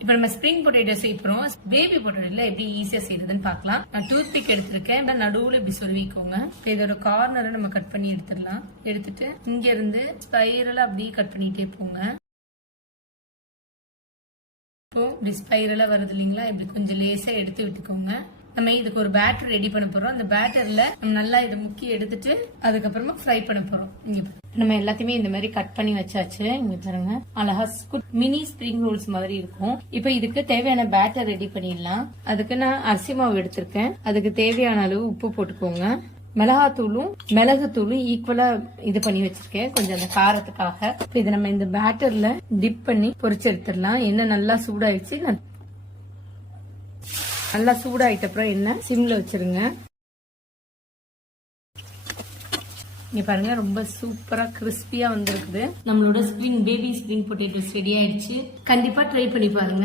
இப்ப நம்ம spring potato செய்யறோம். பேபி பொட்டேட்டோல எப்படி ஈஸியா செய்யறதுன்னு பார்க்கலாம். நான் டூத் பிக் எடுத்திருக்கேன். நடுவுல இப்படி சொருவிக்கோங்க. இதோட கார்னரை நம்ம கட் பண்ணி எடுத்துடலாம். எடுத்துட்டு இங்க இருந்து ஸ்பைரலா அப்படியே கட் பண்ணிட்டே போங்க. இப்போ இப்படி ஸ்பைரலா வருது இல்லைங்களா, இப்படி கொஞ்சம் லேசா எடுத்து விட்டுக்கோங்க. நம்ம இதுக்கு ஒரு பேட்டர் ரெடி பண்ண போறோம். அந்த பேட்டர்ல நம்ம நல்லா இதை முக்கி எடுத்துட்டு அதுக்கப்புறமா ஃப்ரை பண்ண போறோம். நம்ம எல்லாத்தையுமே இந்த மாதிரி கட் பண்ணி வச்சாச்சு. இங்க பாருங்க, அழகா மினி ஸ்ப்ரிங் ரோல்ஸ் மாதிரி இருக்கும். இப்ப இதுக்கு தேவையான பேட்டர் ரெடி பண்ணிடலாம். அதுக்கு நான் அரிசி மாவு எடுத்திருக்கேன். அதுக்கு தேவையான அளவு உப்பு போட்டுக்கோங்க. மிளகாத்தூளும் மிளகுத்தூளும் ஈக்குவலா இது பண்ணி வச்சிருக்கேன், கொஞ்சம் அந்த காரத்துக்காக. இதை நம்ம இந்த பேட்டர்ல டிப் பண்ணி பொரிச்சு எடுத்துடலாம். எண்ணெய் நல்லா சூடாயிடுச்சு. நல்லா சூடாயிட்ட அப்புறம் எண்ணெய் சிம்ல வச்சிருங்க. இங்க பாருங்க, ரொம்ப சூப்பரா கிறிஸ்பியா வந்திருக்குது. நம்மளோட பேபி ஸ்ப்ரிங் பொட்டேட்டோஸ் ரெடி ஆயிடுச்சு. கண்டிப்பா ட்ரை பண்ணி பாருங்க.